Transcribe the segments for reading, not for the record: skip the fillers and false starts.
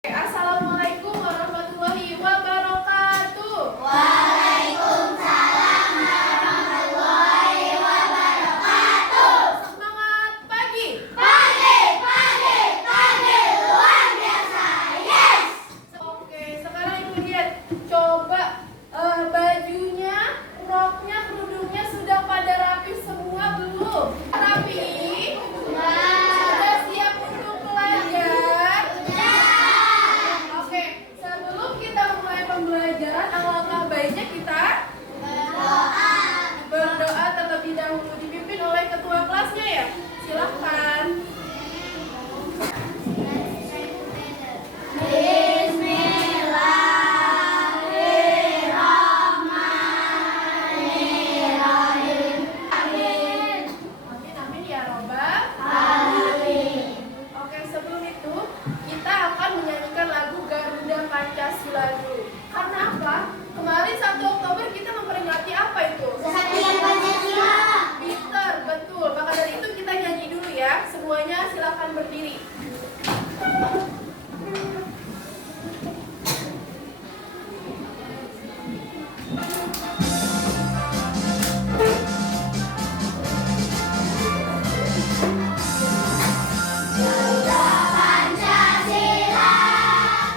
Assalamualaikum warahmatullahi wabarakatuh. Waalaikumsalam warahmatullahi wabarakatuh. Semangat pagi. Pagi luar biasa. Yes. Oke, sekarang Ibu lihat. Coba bajunya, roknya, kerudungnya sudah pada rapi semua belum? Rapi? Sudah siap untuk belajar? Oke, sebelum kita mulai pembelajaran, alangkah baiknya kita berdoa terlebih dahulu, dipimpin oleh ketua kelasnya ya. Silahkan. Bismillahirrahmanirrahim. Amin amin ya robbal. Amin. Oke, sebelum itu kita akan menyanyikan lagu Garuda Pancasila dulu. Karena apa? Kemarin 1 Oktober kita memperingati apa itu? Kesatuan Pancasila. Pinter, betul. Maka dari itu kita nyanyi dulu ya. Semuanya silakan berdiri. Garuda Pancasila.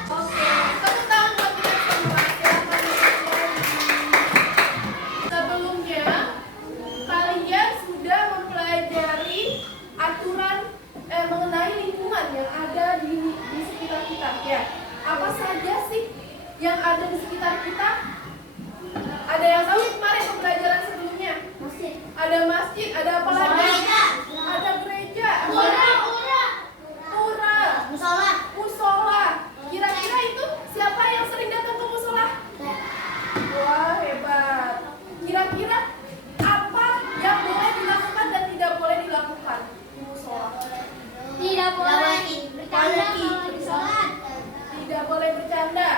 Oke, tepuk tangan buat kita semua. Silakan berdiri. Sebelumnya, kalian sudah mempelajari aturan mengenai lingkungan yang ada di sekitar kita ya. Apa saja sih yang ada di sekitar kita? Ada yang tahu kemarin pembelajaran sebelumnya? Masjid. Ada masjid, ada apa lagi? Gereja. Ada gereja, apa Pura. lagi? Pura, Musola. musola. Kira-kira itu siapa yang sering datang ke musola? Wah, hebat. Kira-kira apa yang boleh dilakukan dan tidak boleh dilakukan di musola? Tidak boleh bercanda Boleh. kalau sholat. Tidak boleh bercanda,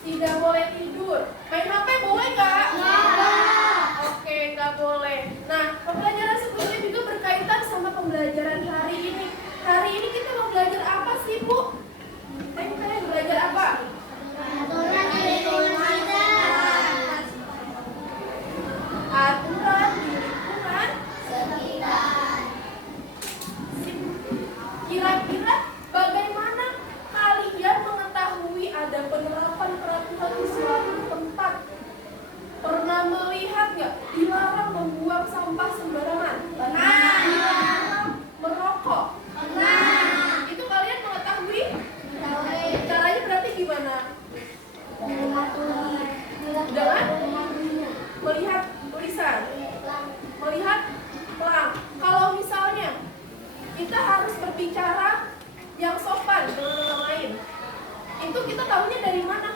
tidak boleh tidur. Main HP boleh nggak? Nggak. Oke, nggak boleh. Nah, pembelajaran sebelumnya juga berkaitan sama pembelajaran hari ini. Hari ini kita mau belajar apa sih, Bu? Kalian belajar apa? Aturan di lingkungan kita. Aturan di lingkungan. Sekitar. Kira-kira bagaimana kalian mengetahui ada penerapan peraturan di suatu tempat? Pernah melihat nggak dilarang membuang sampah sembarangan? Pernah. Dilarang merokok? Pernah. Itu kalian mengetahui? Tahu. Caranya berarti gimana? Dengan melihat tulisan, melihat pelang. Kalau misalnya kita harus berbicara yang sopan dengan orang lain, itu kita tahunya dari mana?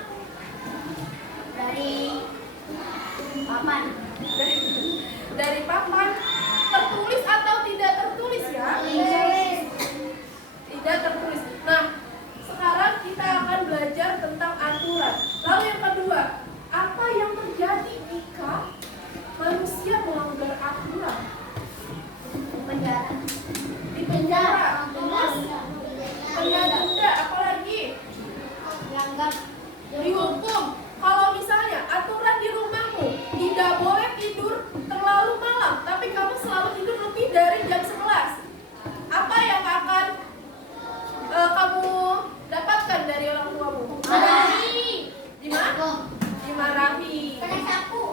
Dari papan. Dari papan. Tertulis atau tidak tertulis ya? Tidak tertulis. Nah, sekarang kita akan belajar tentang aturan. Lalu yang kedua, apa yang terjadi jika manusia melanggar aturan? Penjara. Di penjara, terus kena denda, apalagi Dianggap dihukum. Kalau misalnya aturan di rumahmu tidak boleh tidur terlalu malam, tapi kamu selalu tidur lebih dari jam 11, apa yang akan kamu dapatkan dari orang tuamu? marahi. Gimana? Dimarahi. Kena sapu.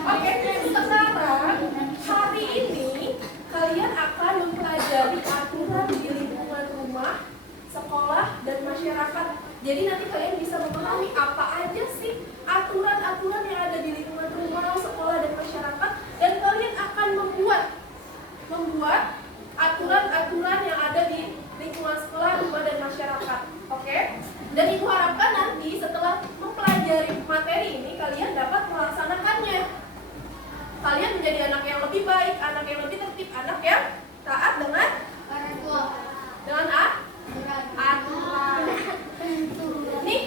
Oke, sekarang hari ini kalian akan mempelajari aturan di lingkungan rumah, sekolah, dan masyarakat. Jadi nanti kalian bisa memahami apa aja sih aturan-aturan yang ada di lingkungan rumah, sekolah, dan masyarakat. Dan kalian akan membuat aturan-aturan yang ada di lingkungan sekolah, rumah, dan masyarakat. Oke? Dan Ibu harapkan nanti setelah mempelajari materi ini kalian dapat melaksanakannya. Kalian menjadi anak yang lebih baik, anak yang lebih tertib, anak yang taat dengan Orang tua. aturan. Nih,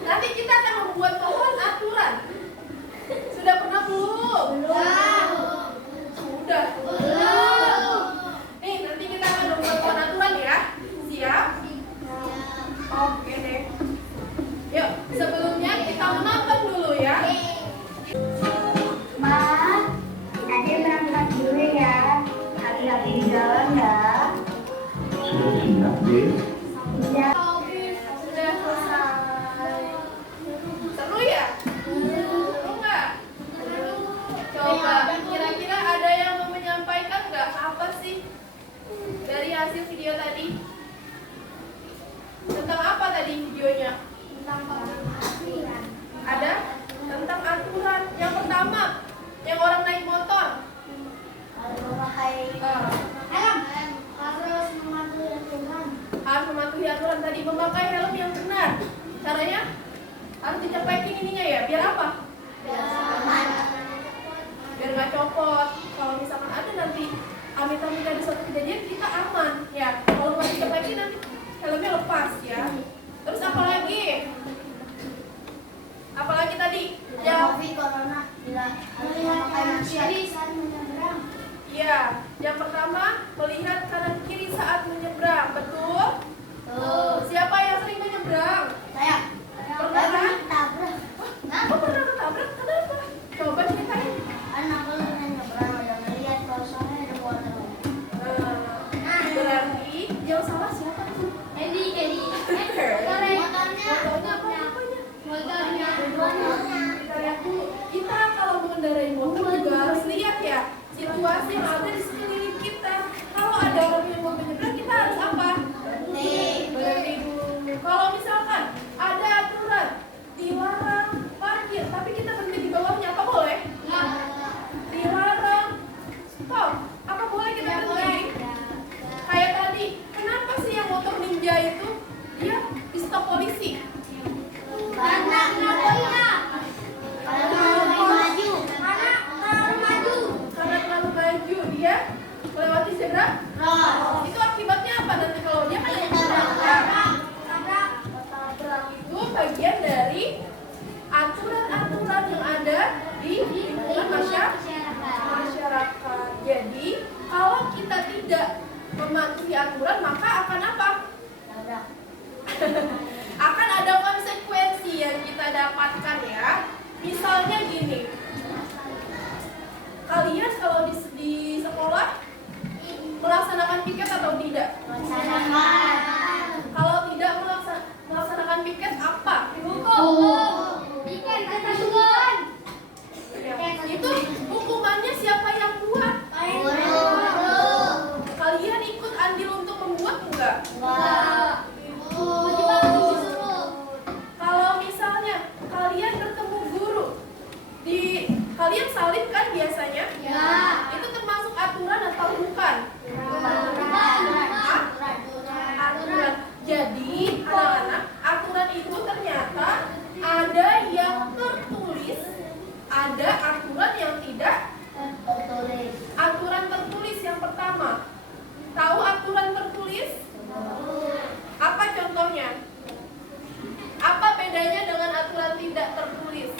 nanti kita akan membuat pohon aturan. Sudah pernah belum? Belum. Sudah. Belum. Sudah siap, Dek? Sudah selesai. Seru ya? Seru nggak? Coba, kira-kira ada yang mau menyampaikan nggak? Apa sih dari hasil video tadi? Tentang apa tadi videonya? Ada? Tentang aturan. Yang pertama, yang orang naik motor. Harus mematuhi aturan tadi, memakai helm yang benar. Caranya harus dicepekin ininya ya, biar apa? Biar nggak copot. Kalau misalkan ada nanti amit-amit ada suatu kejadian, kita aman ya. Kalau nggak dicepekin nanti helmnya lepas ya. Terus apa lagi? Apalagi tadi? Iya, yang pertama melihat kanan kiri saat menyeberang, betul? Siapa yang sering menyeberang? Pernah kan? Kok pernah ketabrak? Kenapa? Coba ceritain. Berarti yang salah siapa tuh? Motornya apanya? Kita kalau mengendarai motor juga harus lihat ya situasi yang ada di sekeliling kita. Kalau ada orang yang mau menyeberang, kita harus apa? Berhenti dulu. Kalau misalkan ada aturan dilarang parkir, tapi kita berhenti di bawahnya, apa boleh? Dilarang stop, apa boleh kita berhenti? Kayak tadi, kenapa sih yang motor ninja itu dia di stop polisi? Karena terlalu maju, dia melewati zebra. Itu akibatnya apa nanti kalau dia kan yang ketabrak? Itu bagian dari aturan-aturan yang ada di lingkungan masyarakat. Jadi kalau kita tidak mematuhi aturan, maka akan apa? Akan ada konsekuensi yang kita dapatkan ya. Misalnya gini, kalian kalau di sekolah melaksanakan piket atau tidak? Kalau tidak melaksanakan piket apa? Itu hukumannya siapa yang buat? Kalian ikut andil untuk membuat enggak? Kalau misalnya kalian bertemu guru, kalian salib kan biasanya? Itu termasuk aturan atau bukan? Aturan. Jadi anak-anak, aturan itu ternyata ada yang tertulis, ada aturan yang tidak tertulis. Aturan tertulis yang pertama. Tahu aturan tertulis? Apa contohnya? Apa bedanya dengan aturan tidak tertulis?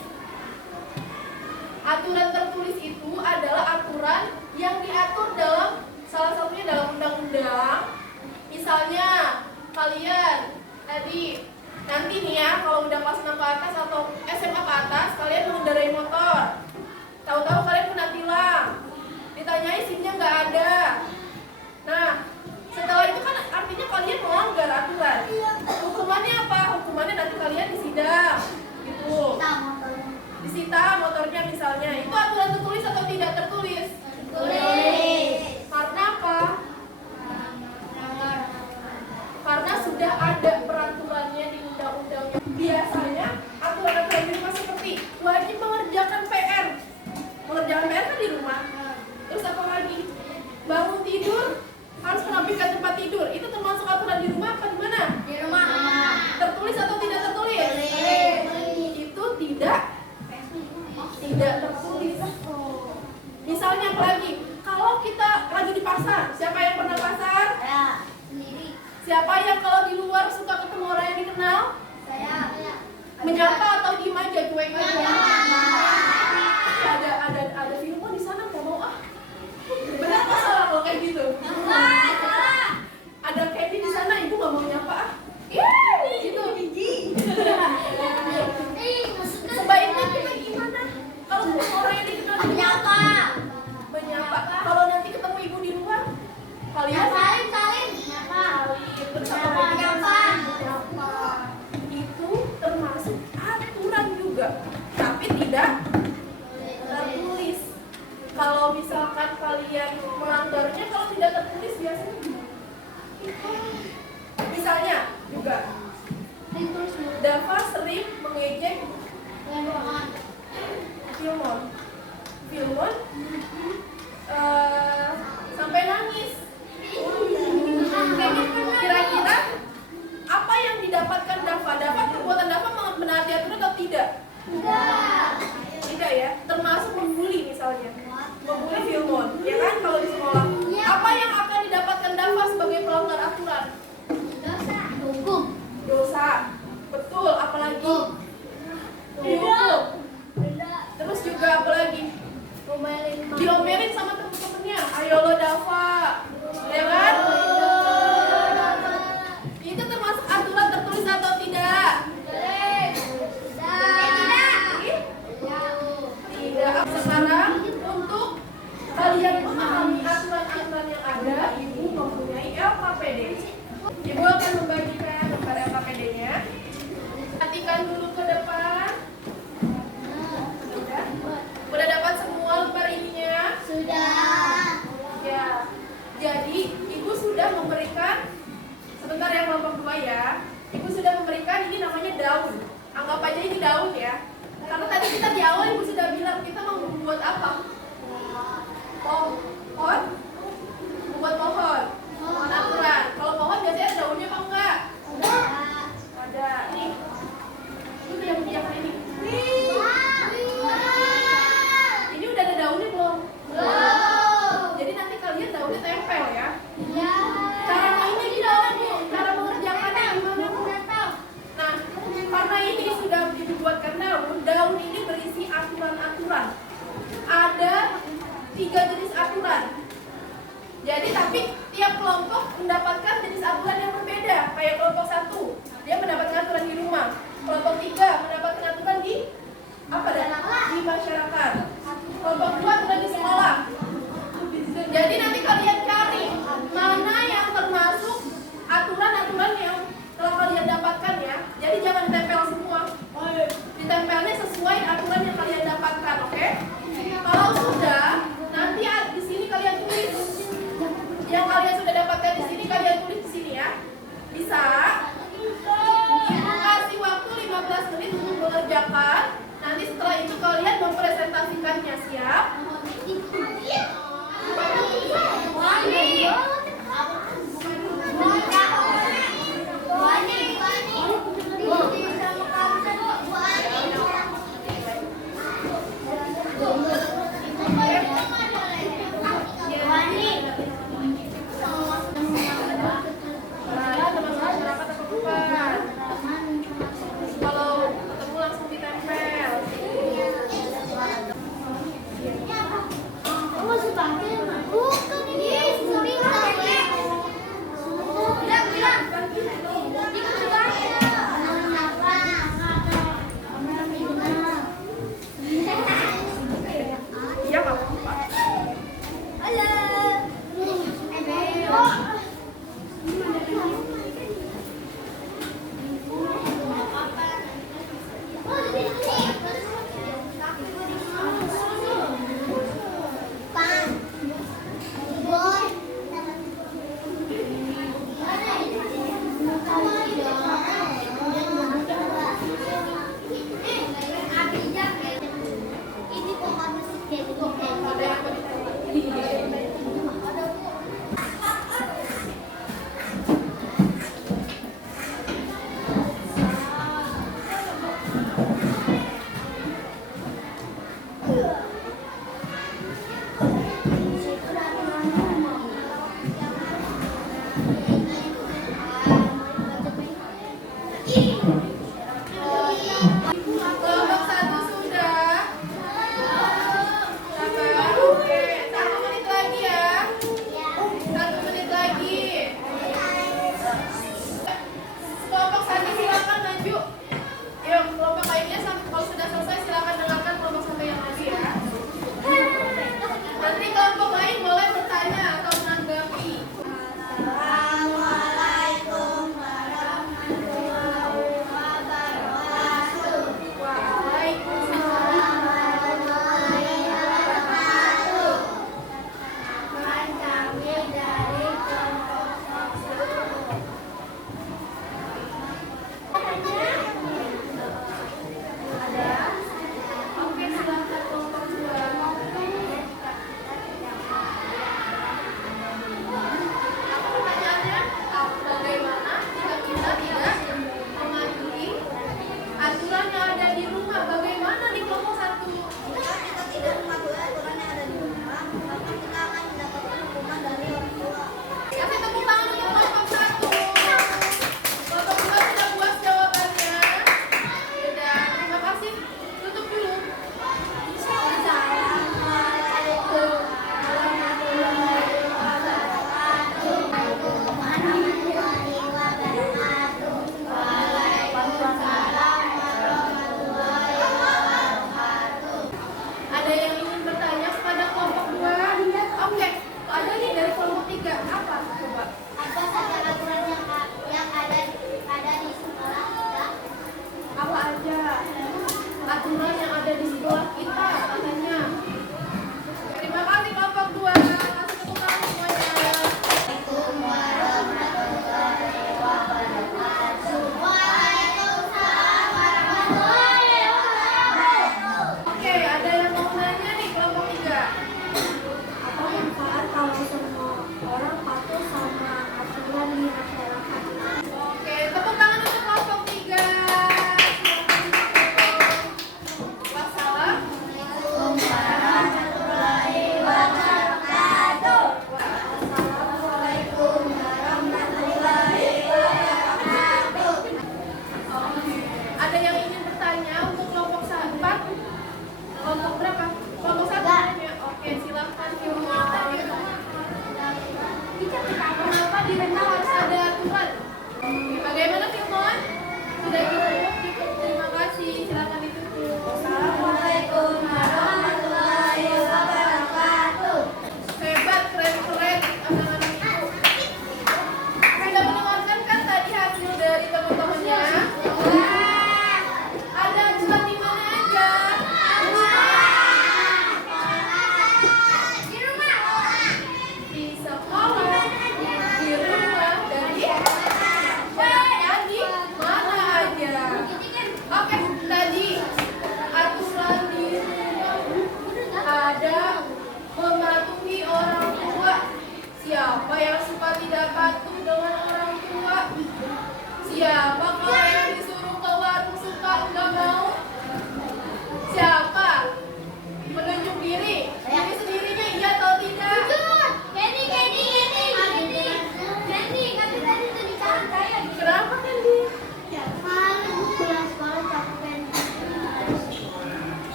Aturan tertulis itu adalah aturan yang diatur dalam salah satunya dalam undang-undang. Misalnya kalian tadi nanti nih ya, kalau udah kelas 6 ke atas atau SMA ke atas, kalian mengendarai motor. Tahu-tahu kalian kena tilang. Ditanyai SIM-nya nggak ada. Nah, setelah itu kan artinya kalian melanggar aturan. Hukumannya apa? Hukumannya nanti kalian disidang. Gitu. Disita motornya misalnya. Itu aturan tertulis atau tidak tertulis? Tertulis. Karena apa? Karena sudah ada peraturannya di undang-undangnya. Biasanya aturan-aturan di rumah seperti wajib mengerjakan PR. Mengerjakan PR kan di rumah. Terus apa lagi? Bangun tidur harus merapikan tempat tidur. Itu termasuk aturan di rumah apa di mana? Di rumah. Tertulis atau tidak tertulis? Tertulis. Itu tidak tertulis. Misalnya apa lagi? Kalau kita lagi di pasar, siapa yang pernah pasar? Saya. Siapa yang kalau di luar suka ketemu orang yang dikenal? Saya. Menyapa atau diem aja cuek aja? Ada filmnya di sana, nggak mau ah. Benar nggak salah kalau kayak gitu? Ada Candy di sana, ibu nggak mau nyapa ah. Gitu. Sebaiknya kita gimana? Kalau ketemu orang yang dikenal menyapa. Kalau nanti ketemu ibu di luar, kalian salim. Filmon. Filmon sampai nangis. Kira-kira apa yang didapatkan Dava? Dava, perbuatan Dava menaati aturan atau tidak? Tidak ya. Termasuk membuli misalnya. Membuli Filmon, ya kan kalau di sekolah. Apa yang akan didapatkan Dava sebagai pelanggar aturan? Dosa. Betul. Apalagi? Dihukum. Terus juga apalagi? Diomelin sama temen-temennya. Ayo lo Dava, ya kan? Itu termasuk aturan tertulis atau tidak? Tidak. Sekarang untuk kalian memahami aturan-aturan yang ada, Ibu mempunyai LKPD. Ibu akan membagikan lembar LKPD-nya. Perhatikan dulu ke depan. Udah dapat semua lembar ininya? Ya. Jadi Ibu sudah memberikan, sebentar yang kelompok 2 ya. Ibu sudah memberikan, ini namanya daun. Anggap aja ini daun ya. Karena tadi kita di awal Ibu sudah bilang kita mau membuat apa? Pohon? Membuat pohon. Aturan. Kalau pohon biasanya ada daunnya apa enggak? Ada. Ini. Ibu sudah menyediakan ini. Ini udah ada daunnya belum? Jadi nanti kalian daunnya tempel ya. Cara mainnya di dalam Bu. Cara mengerjakannya gimana? Nah, karena ini sudah dibuatkan daun ini berisi aturan-aturan. Ada 3 jenis aturan. Jadi tapi tiap kelompok mendapatkan jenis aturan yang berbeda. Kayak kelompok 1, dia mendapatkan aturan di rumah. Kelompok 3 mendapatkan aturan di apa dan? Di masyarakat. Kelompok 2 aturan di sekolah. Jadi nanti kalian cari mana yang termasuk aturan-aturan yang telah kalian dapatkan ya. Jadi jangan ditempel semua. Ditempelnya sesuai aturan yang kalian dapatkan, oke? Kalau sudah, nanti di sini kalian tulis. Yang kalian sudah dapatkan di sini kalian tulis di sini ya. Bisa? Ibu kasih waktu 15 menit untuk mengerjakan. Nanti setelah itu kalian mempresentasikannya, siap? Kalau ketemu langsung ditempel.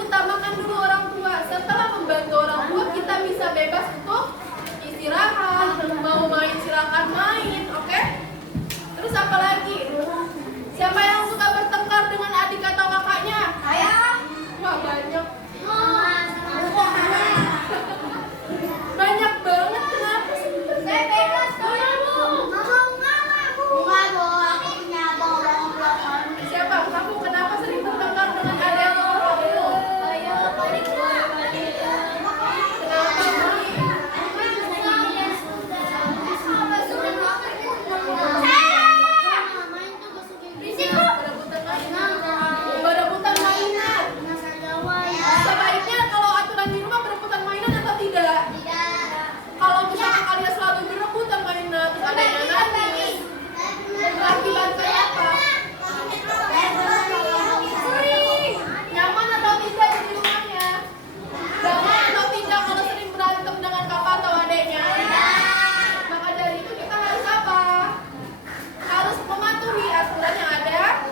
utamakan dulu orang tua. Setelah membantu orang tua, kita bisa bebas untuk istirahat. Mau main silakan main, oke? Terus apa lagi? Siapa yang suka bertengkar dengan adik atau kakaknya? Saya. Wah, banyak. Banyak banget. Kenapa sih? Saya bebas Bu. Enggak, Bu. Aku punya bawang-bawang. Siapa? Kamu kenapa sering bertengkar dengan adik atau kakakmu? Kenapa, Mami? Berebutan mainan. Berebutan mainan. Sebaiknya kalau aturan di rumah berebutan mainan atau tidak? Kalau misalnya kalian selalu berebutan mainan, terus ada yang nangis, akibatnya apa? Nyaman atau tidak di rumahnya? Nyaman atau tidak kalau sering berantem dengan kakak atau adiknya? Maka dari itu kita harus apa? Harus mematuhi aturan yang ada.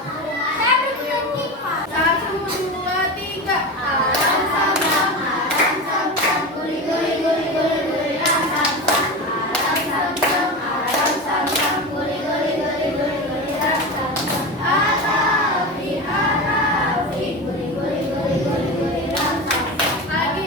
1, 2, 3. Alam sam-sam, alam sam-sam, guri-guri-guri-guri-guri, alam sam-sam, alam sam-sam, alam sam-sam, guri-guri-guri-guri-guri, alam sam-sam. Arafi, arafi, guri-guri-guri-guri-guri, alam sam-sam. Lagi.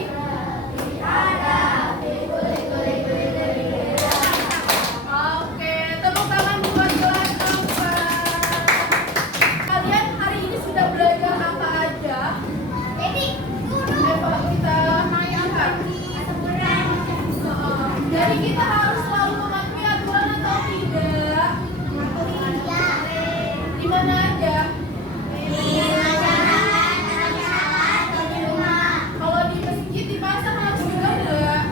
Arafi, guri-guri-guri-guri-guri, alam sam-sam. Oke, tepuk tangan buat kelas 4. Kalian hari ini sudah belajar apa aja? Coba kita lihat. Jadi kita harus selalu mematuhi aturan atau tidak? Di mana aja? Kalau di masjid, di pasar harus juga enggak?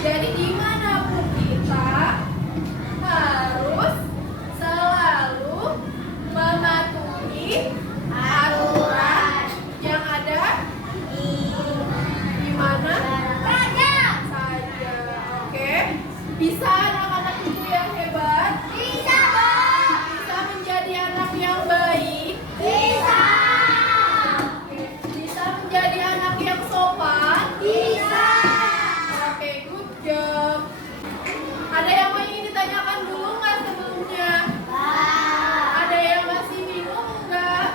Jadi dimanapun kita harus selalu mematuhi aturan yang ada di mana saja. Oke, bisa anak-anak ibu yang hebat, bisa menjadi anak yang baik, bisa menjadi anak yang sopan, Oke, good job. Ada yang mau ingin ditanyakan dulu nggak sebelumnya? Ada yang masih bingung nggak?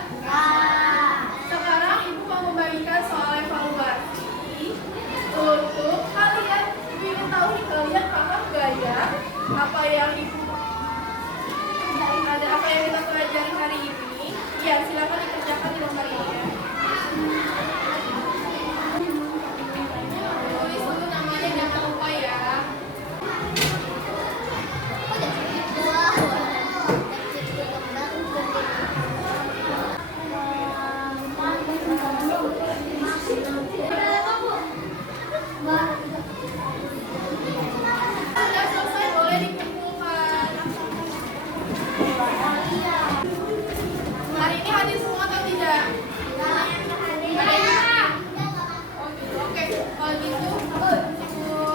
Sekarang ibu mau membagikan soal evaluasi untuk kalian. Ibu ingin tahu nih, kalian paham nggak ya apa yang kita pelajari hari ini? Ya, silakan dikerjakan di lembar ini ya. Tulis dulu namanya, jangan lupa ya. Sudah selesai, boleh dikumpulkan. Hari ini hadir semua atau tidak? Oke, kalau gitu ibu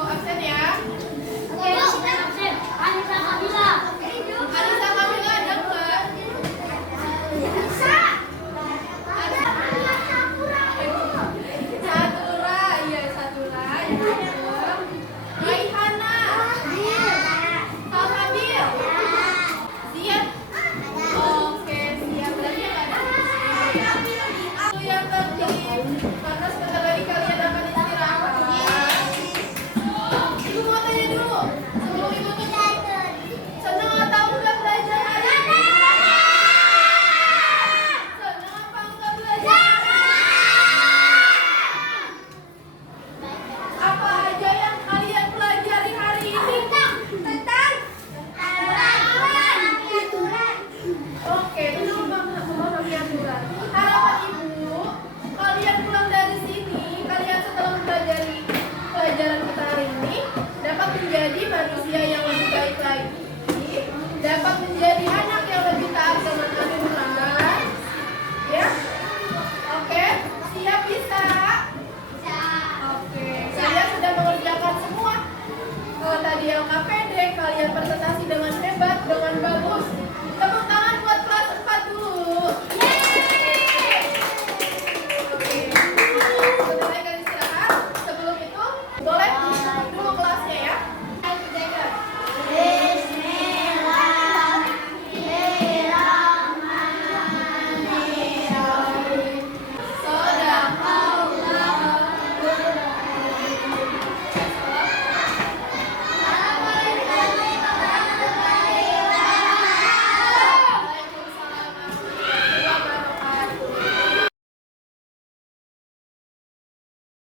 absen ya. Anissa Kamila ada nggak? Satura, iya Satura. Raihana, Salsabil, siap? Oke, siap. Berarti yang ada itu yang tertib, karena sebentar lagi kalian akan istirahat. Ibu mau tanya dulu, sebelum ibu tutup, senang atau enggak belajar hari ini? Senang apa enggak belajar? Apa aja yang kalian pelajari hari ini? Tentang Oke, itu memahami aturan. Harapan ibu, kalian pulang dari sini, kalian setelah mempelajari pelajaran kita hari ini, dapat menjadi manusia yang lebih baik lagi, dapat menjadi anak yang lebih taat dengan aturan. Ya, oke, siap bisa? Oke, saya sudah mengerjakan semua. Kalau tadi LKPD, kalian presentasi dengan